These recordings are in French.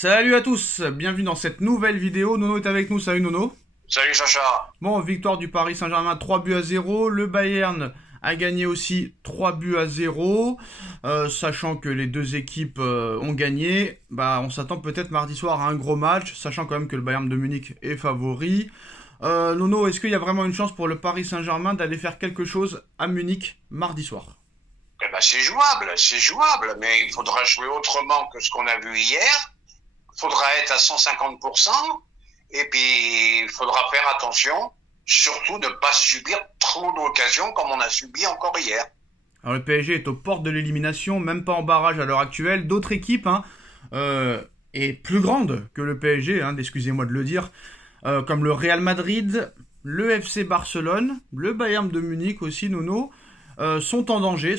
Salut à tous, bienvenue dans cette nouvelle vidéo. Nono est avec nous, salut Nono. Salut Chacha. Bon, victoire du Paris Saint-Germain 3-0. Le Bayern a gagné aussi 3-0. Sachant que les deux équipes ont gagné, on s'attend peut-être mardi soir à un gros match, sachant quand même que le Bayern de Munich est favori. Nono, est-ce qu'il y a vraiment une chance pour le Paris Saint-Germain d'aller faire quelque chose à Munich mardi soir? C'est jouable, mais il faudra jouer autrement que ce qu'on a vu hier. Il faudra être à 150%, et puis il faudra faire attention, surtout ne pas subir trop d'occasions comme on a subi encore hier. Alors le PSG est aux portes de l'élimination, même pas en barrage à l'heure actuelle. D'autres équipes et plus grandes que le PSG, excusez-moi de le dire, comme le Real Madrid, le FC Barcelone, le Bayern de Munich aussi, Nono, sont en danger.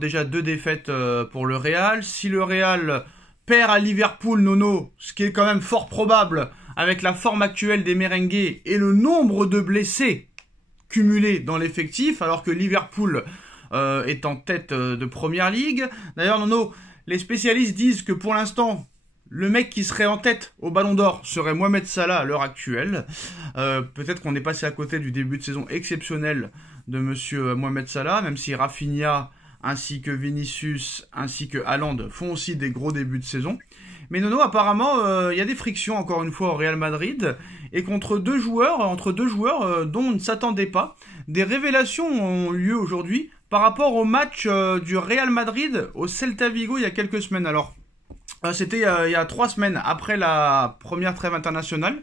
Déjà 2 défaites pour le Real. Si le Real perd à Liverpool, Nono, ce qui est quand même fort probable avec la forme actuelle des merengues et le nombre de blessés cumulés dans l'effectif, alors que Liverpool est en tête de Première Ligue. D'ailleurs, Nono, les spécialistes disent que pour l'instant, le mec qui serait en tête au Ballon d'Or serait Mohamed Salah à l'heure actuelle. Peut-être qu'on est passé à côté du début de saison exceptionnel de monsieur Mohamed Salah, même si Rafinha ainsi que Vinicius ainsi que Haaland font aussi des gros débuts de saison. Mais Nono, apparemment, il y a des frictions encore une fois au Real Madrid, et entre deux joueurs dont on ne s'attendait pas. Des révélations ont eu lieu aujourd'hui par rapport au match du Real Madrid au Celta Vigo il y a quelques semaines. Alors, c'était il y a 3 semaines après la première trêve internationale.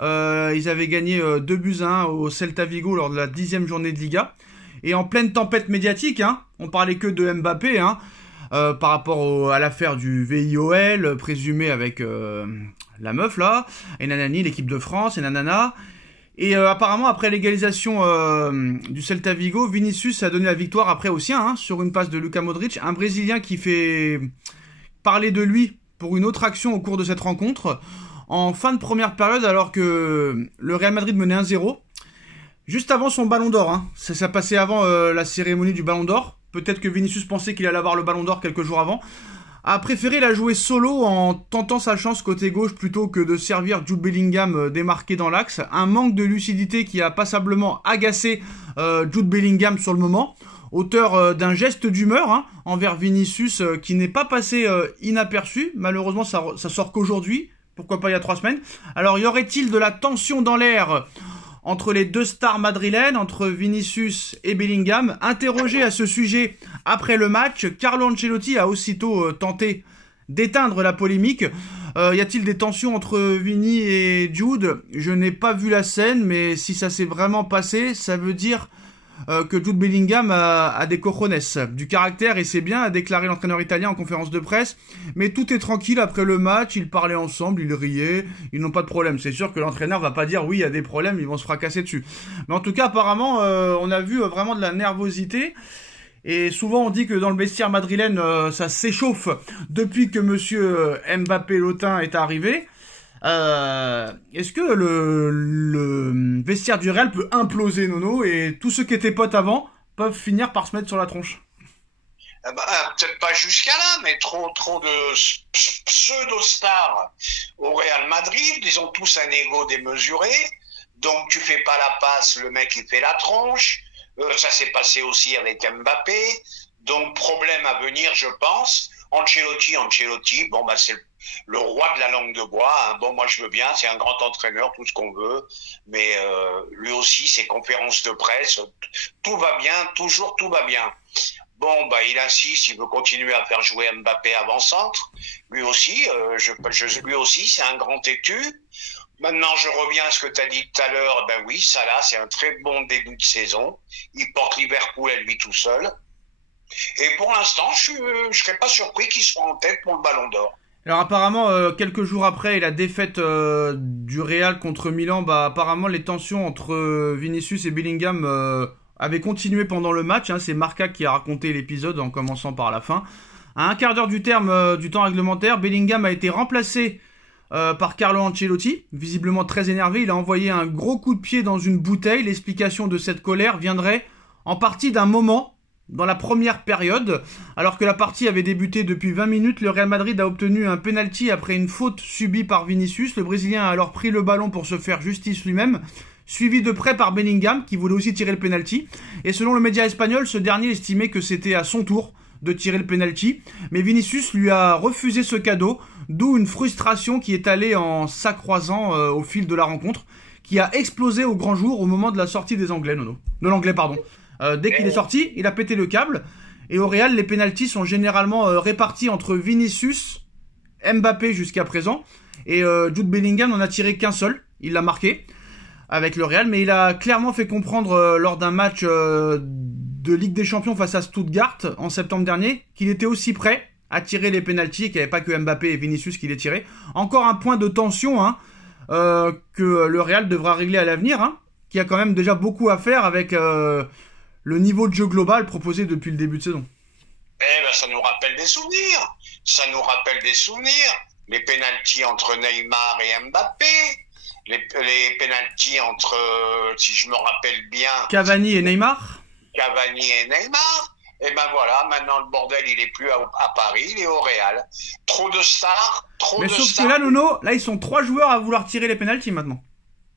Ils avaient gagné 2-1 au Celta Vigo lors de la 10e journée de Liga. Et en pleine tempête médiatique, on parlait que de Mbappé, par rapport à l'affaire du VIOL, présumé avec la meuf là, et nanani, l'équipe de France, et nanana. Et apparemment, après l'égalisation du Celta Vigo, Vinicius a donné la victoire après aussi, sur une passe de Luka Modric, un Brésilien qui fait parler de lui pour une autre action au cours de cette rencontre, en fin de première période, alors que le Real Madrid menait 1-0. Juste avant son Ballon d'Or, ça passait avant la cérémonie du Ballon d'Or. Peut-être que Vinicius pensait qu'il allait avoir le Ballon d'Or quelques jours avant. A préféré la jouer solo en tentant sa chance côté gauche plutôt que de servir Jude Bellingham démarqué dans l'axe. Un manque de lucidité qui a passablement agacé Jude Bellingham sur le moment. Auteur d'un geste d'humeur envers Vinicius qui n'est pas passé inaperçu. Malheureusement, ça sort qu'aujourd'hui. Pourquoi pas il y a 3 semaines. Alors, y aurait-il de la tension dans l'air entre les deux stars madrilènes, entre Vinicius et Bellingham? Interrogé à ce sujet après le match, Carlo Ancelotti a aussitôt tenté d'éteindre la polémique. Y a-t-il des tensions entre Vini et Jude? Je n'ai pas vu la scène, mais si ça s'est vraiment passé, ça veut dire que Jude Bellingham a des cojones, du caractère, et c'est bien, a déclaré l'entraîneur italien en conférence de presse. Mais tout est tranquille après le match, ils parlaient ensemble, ils riaient, ils n'ont pas de problème. C'est sûr que l'entraîneur va pas dire oui, il y a des problèmes, ils vont se fracasser dessus. Mais en tout cas, apparemment, on a vu vraiment de la nervosité. Et souvent on dit que dans le vestiaire madrilène, ça s'échauffe depuis que monsieur Mbappé Lotin est arrivé. Est-ce que le vestiaire du Real peut imploser, Nono, et tous ceux qui étaient potes avant peuvent finir par se mettre sur la tronche? Peut-être pas jusqu'à là, mais trop de pseudo-stars au Real Madrid. Ils ont tous un ego démesuré. Donc tu fais pas la passe, le mec il fait la tronche. Ça s'est passé aussi avec Mbappé. Donc problème à venir, je pense. Ancelotti, c'est le roi de la langue de bois. Moi je veux bien, c'est un grand entraîneur, tout ce qu'on veut, mais lui aussi ses conférences de presse, tout va bien, toujours tout va bien. Il insiste, il veut continuer à faire jouer Mbappé avant-centre. Lui aussi, lui aussi, c'est un grand têtu. Maintenant, je reviens à ce que tu as dit tout à l'heure. Oui, Salah, c'est un très bon début de saison. Il porte Liverpool à lui tout seul. Et pour l'instant, je serais pas surpris qu'il soit en tête pour le Ballon d'Or. Alors apparemment, quelques jours après la défaite du Real contre Milan, apparemment les tensions entre Vinicius et Bellingham avaient continué pendant le match. C'est Marca qui a raconté l'épisode en commençant par la fin. À un quart d'heure du terme du temps réglementaire, Bellingham a été remplacé par Carlo Ancelotti, visiblement très énervé. Il a envoyé un gros coup de pied dans une bouteille. L'explication de cette colère viendrait en partie d'un moment Dans la première période, alors que la partie avait débuté depuis 20 minutes, le Real Madrid a obtenu un penalty après une faute subie par Vinicius. Le Brésilien a alors pris le ballon pour se faire justice lui-même, suivi de près par Bellingham, qui voulait aussi tirer le penalty. Et selon le média espagnol, ce dernier estimait que c'était à son tour de tirer le penalty. Mais Vinicius lui a refusé ce cadeau, d'où une frustration qui est allée en s'accroissant au fil de la rencontre, qui a explosé au grand jour au moment de la sortie des Anglais, de l'Anglais, pardon. Dès qu'il est sorti, il a pété le câble. Et au Real, les pénaltys sont généralement répartis entre Vinicius, Mbappé jusqu'à présent. Et Jude Bellingham n'en a tiré qu'un seul. Il l'a marqué avec le Real. Mais il a clairement fait comprendre lors d'un match de Ligue des Champions face à Stuttgart en septembre dernier qu'il était aussi prêt à tirer les pénaltys et qu'il n'y avait pas que Mbappé et Vinicius qui les tiraient. Encore un point de tension que le Real devra régler à l'avenir, qui a quand même déjà beaucoup à faire avec... le niveau de jeu global proposé depuis le début de saison. Eh ben, ça nous rappelle des souvenirs. Ça nous rappelle des souvenirs. Les pénaltys entre Neymar et Mbappé. Les pénaltys entre, si je me rappelle bien... Cavani et Neymar. Et ben voilà, maintenant le bordel, il est plus à Paris, il est au Real. Trop de stars, Mais sauf que là, Nono, là, ils sont 3 joueurs à vouloir tirer les pénaltys maintenant.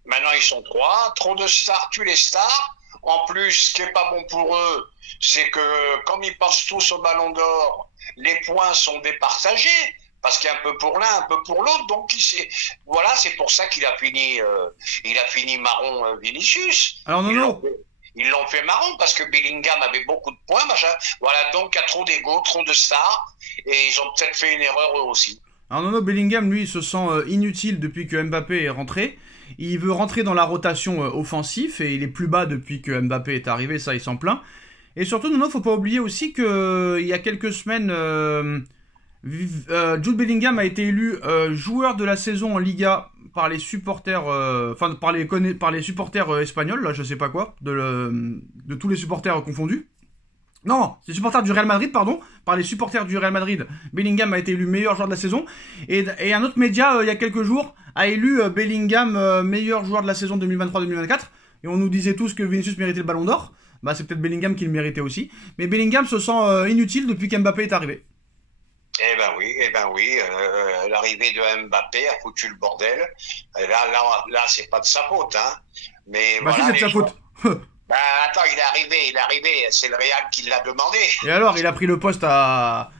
Maintenant, ils sont 3. Trop de stars tuent les stars. En plus, ce qui est pas bon pour eux, c'est que comme ils pensent tous au Ballon d'Or, les points sont départagés parce qu'il y a un peu pour l'un, un peu pour l'autre. Donc voilà, c'est pour ça qu'il a fini marron Vinicius. Alors Nono, ils l'ont fait marron parce que Bellingham avait beaucoup de points, machin. Voilà, donc il y a trop d'ego, trop de stars et ils ont peut-être fait une erreur eux aussi. Alors Nono, Bellingham, lui, se sent inutile depuis que Mbappé est rentré. Il veut rentrer dans la rotation offensive et il est plus bas depuis que Mbappé est arrivé, ça il s'en plaint. Et surtout, Nono, faut pas oublier aussi que il y a quelques semaines, Jude Bellingham a été élu joueur de la saison en Liga par les supporters, par les supporters espagnols, là je sais pas quoi, de tous les supporters confondus. Non, c'est les supporters du Real Madrid, pardon. Par les supporters du Real Madrid, Bellingham a été élu meilleur joueur de la saison. Et un autre média, il y a quelques jours, a élu Bellingham meilleur joueur de la saison 2023-2024. Et on nous disait tous que Vinicius méritait le Ballon d'Or. Bah c'est peut-être Bellingham qui le méritait aussi. Mais Bellingham se sent inutile depuis qu'Mbappé est arrivé. Eh ben oui, l'arrivée de Mbappé a foutu le bordel. Là, c'est pas de sa faute, Mais bah voilà, si, c'est de sa faute. Bah attends, il est arrivé, c'est le Real qui l'a demandé. Et alors, il a pris le poste à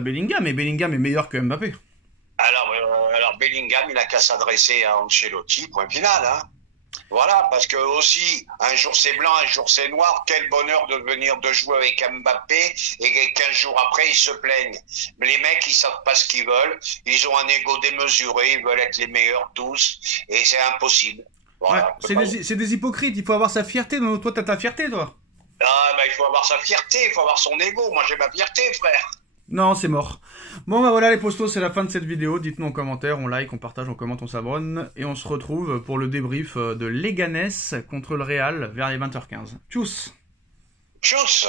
Bellingham, et Bellingham est meilleur que Mbappé. Alors Bellingham, il a qu'à s'adresser à Ancelotti, point final, Voilà, parce que aussi, un jour c'est blanc, un jour c'est noir, quel bonheur de venir de jouer avec Mbappé, et 15 jours après, ils se plaignent. Mais les mecs, ils savent pas ce qu'ils veulent, ils ont un ego démesuré, ils veulent être les meilleurs tous, et c'est impossible. Voilà, ouais, c'est des hypocrites, il faut avoir sa fierté. Non, toi, t'as ta fierté, toi. Ah, il faut avoir sa fierté, il faut avoir son ego. Moi, j'ai ma fierté, frère. Non, c'est mort. Bon, bah voilà, les postos, c'est la fin de cette vidéo. Dites-nous en commentaire, on like, on partage, on commente, on s'abonne. Et on se retrouve pour le débrief de Leganés contre le Real vers les 20h15. Tchuss. Tchuss.